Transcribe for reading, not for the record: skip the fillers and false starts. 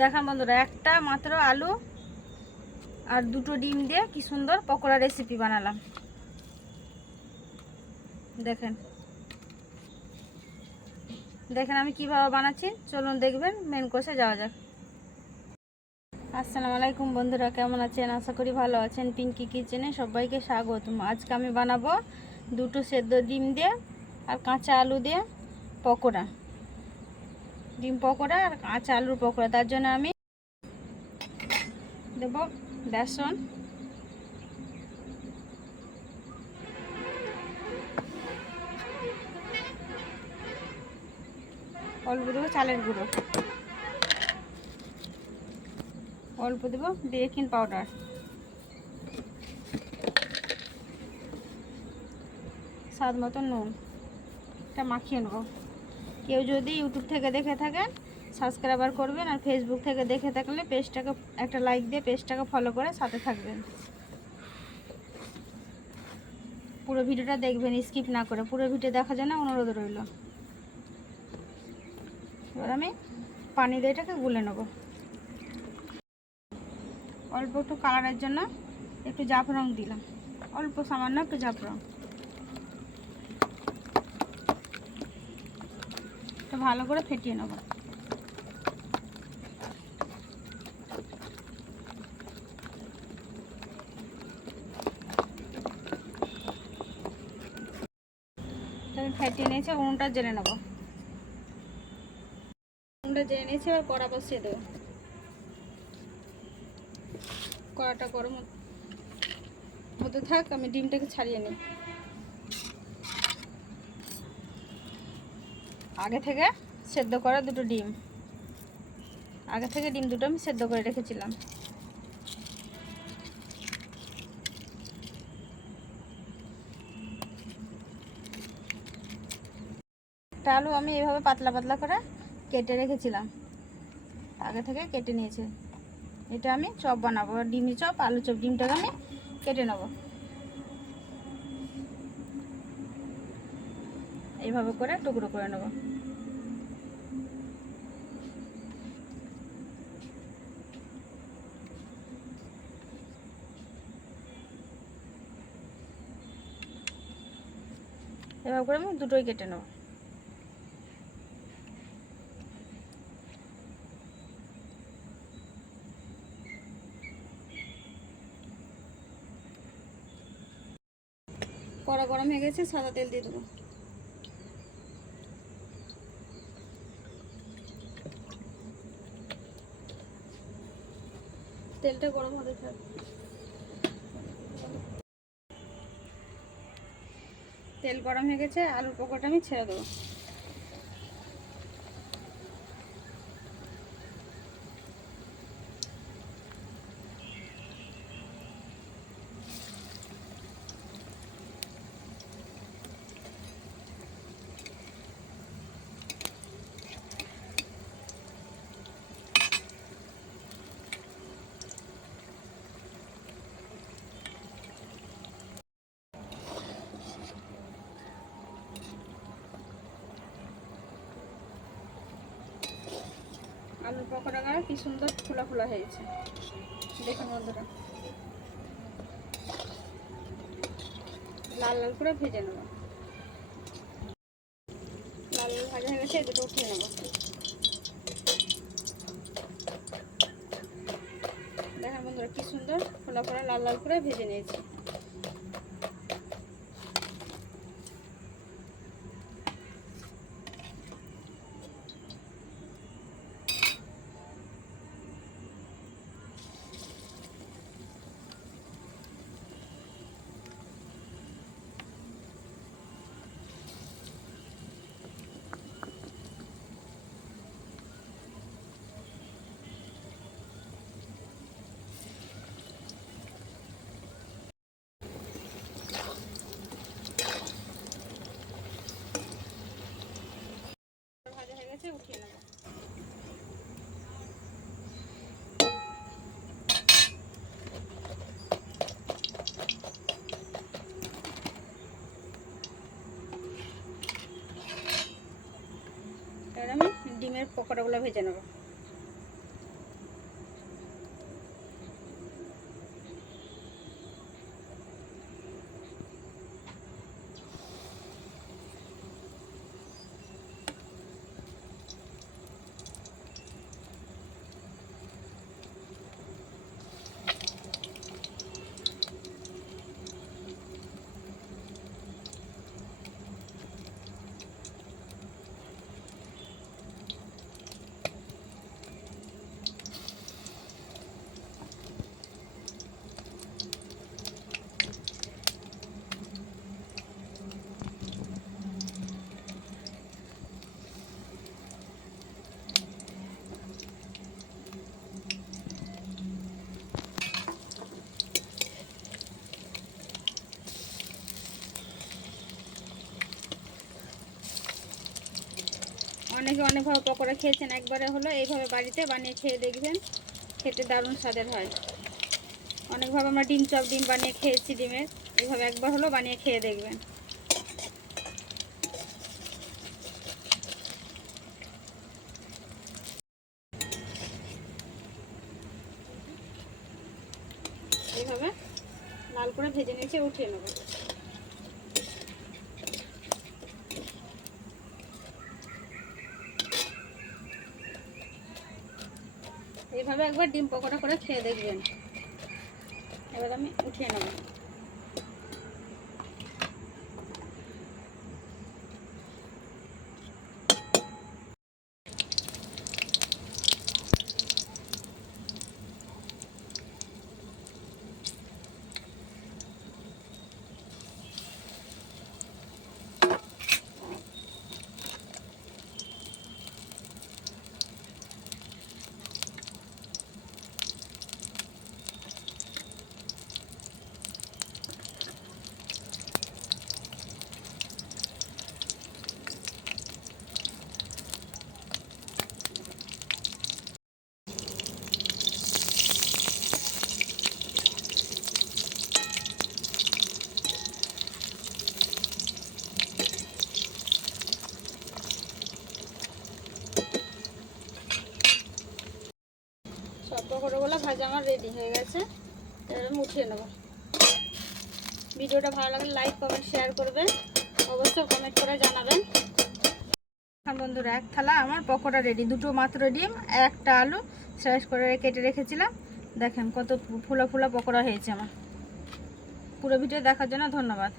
দেখান বন্ধুরা, একটা মাত্র আলু আর দুটো ডিম দিয়ে কি সুন্দর পকোড়া রেসিপি বানালাম। দেখেন দেখেন আমি কিভাবে বানাচ্ছি, চলুন দেখবেন। মেন কোর্সে যাওয়া যাক। আসসালামু আলাইকুম বন্ধুরা, কেমন আছেন? আশা করি ভালো আছেন। পিঙ্কি কিচেনে সবাইকে স্বাগতম। আজকে আমি বানাবো দুটো সেদ্ধ ডিম দিয়ে আর কাঁচা আলু দিয়ে পকোড়া, ডিম পকোড়া আর কাঁচা আলুর পকোড়া। তার জন্য আমি দেব বেসন, অল্প দেবো চালের গুঁড়ো, অল্প দেবো বেকিং পাউডার, স্বাদ মতো নুন। এটা মাখিয়ে নেব। কেউ যদি ইউটিউব থেকে দেখে থাকেন সাবস্ক্রাইবার করবেন, আর ফেসবুক থেকে দেখে থাকলে পেজটাকে একটা লাইক দিয়ে পেজটাকে ফলো করে সাথে থাকবেন। পুরো ভিডিওটা দেখবেন, স্কিপ না করে। পুরো ভিডিও দেখার জন্য অনুরোধ রইল। এবার আমি পানি দিয়ে এটাকে গুলে নেব। অল্প একটু কালারের জন্য একটু জাফরান দিলাম, অল্প সামান্য একটু জাফরান। তো ভালো করে ফেটিয়ে নেব। আমি ফেটিয়ে নিয়েছি, উনুনটা জেনে নেব। উনুনটা জেনে নিয়েছি, এবার কড়া বসিয়ে দেবো। কড়াটা গরম হতে থাক, আমি ডিমটাকে ছাড়িয়ে নিই। আগে থেকে সেদ্ধ করা দুটো ডিম, আগে থেকে ডিম দুটো আমি সেদ্ধ করে রেখেছিলাম। আলু আমি এইভাবে পাতলা পাতলা করে কেটে রেখেছিলাম, আগে থেকে কেটে নিয়েছি। এটা আমি চপ বানাবো, ডিমি চপ, আলু চপ। ডিমটাকে আমি কেটে নেব এইভাবে করে, টুকরো করে নেব। এভাবে করে আমি দুটোই কেটে নেব। কড়া গরম হয়ে গেছে, সাদা তেল দিয়ে দেবো। তেলটা গরম হতে থাকবে। তেল গরম হয়ে গেছে, আলুর পকোড়াটা আমি ছেড়ে দেবো। আলুর পকোড়াগুলো কি সুন্দর ফোলা ফোলা হয়েছে, দেখুন বন্ধুরা। লাল লাল করে ভেজে নেব। লাল লাল ভাজা হয়ে গেছে, দুটো উঠিয়ে নেব। দেখুন বন্ধুরা কি সুন্দর ফোলা ফোলা লাল লাল করে ভেজে নিয়েছি। ভাজা হয়ে গেছে, উঠিয়ে নেব। এবার আমি ডিমের পকোড়াগুলো ভেজে নেব। অনেকে অনেকভাবে পকোড়া খেয়েছেন, একবারে হলো এইভাবে বাড়িতে বানিয়ে খেয়ে দেখবেন, খেতে দারুণ স্বাদের হয়। অনেকভাবে আমরা ডিম চপ ডিম বানিয়ে খেয়েছি ডিমের, এইভাবে একবার হলো বানিয়ে খেয়ে দেখবেন। এইভাবে লাল করে ভেজে নিচে উঠিয়ে নেব। এইভাবে একবার ডিম পকোড়া করে খেয়ে দেখবেন। এবার আমি উঠিয়ে নেব। সব পকোড়াগুলো ভাজা আমার রেডি হয়ে গেছে। এবার আমি উঠিয়ে নেব। ভিডিওটা ভালো লাগলে লাইক কমেন্ট শেয়ার করবেন, অবশ্যই কমেন্ট করে জানাবেন। হ্যাঁ বন্ধুরা, এক থালা আমার পকোড়া রেডি। দুটো মাত্র ডিম, একটা আলু স্লাইস করে কেটে রেখেছিলাম। দেখেন কত ফুলা ফুলা পকোড়া হয়েছে আমার। পুরো ভিডিও দেখার জন্য ধন্যবাদ।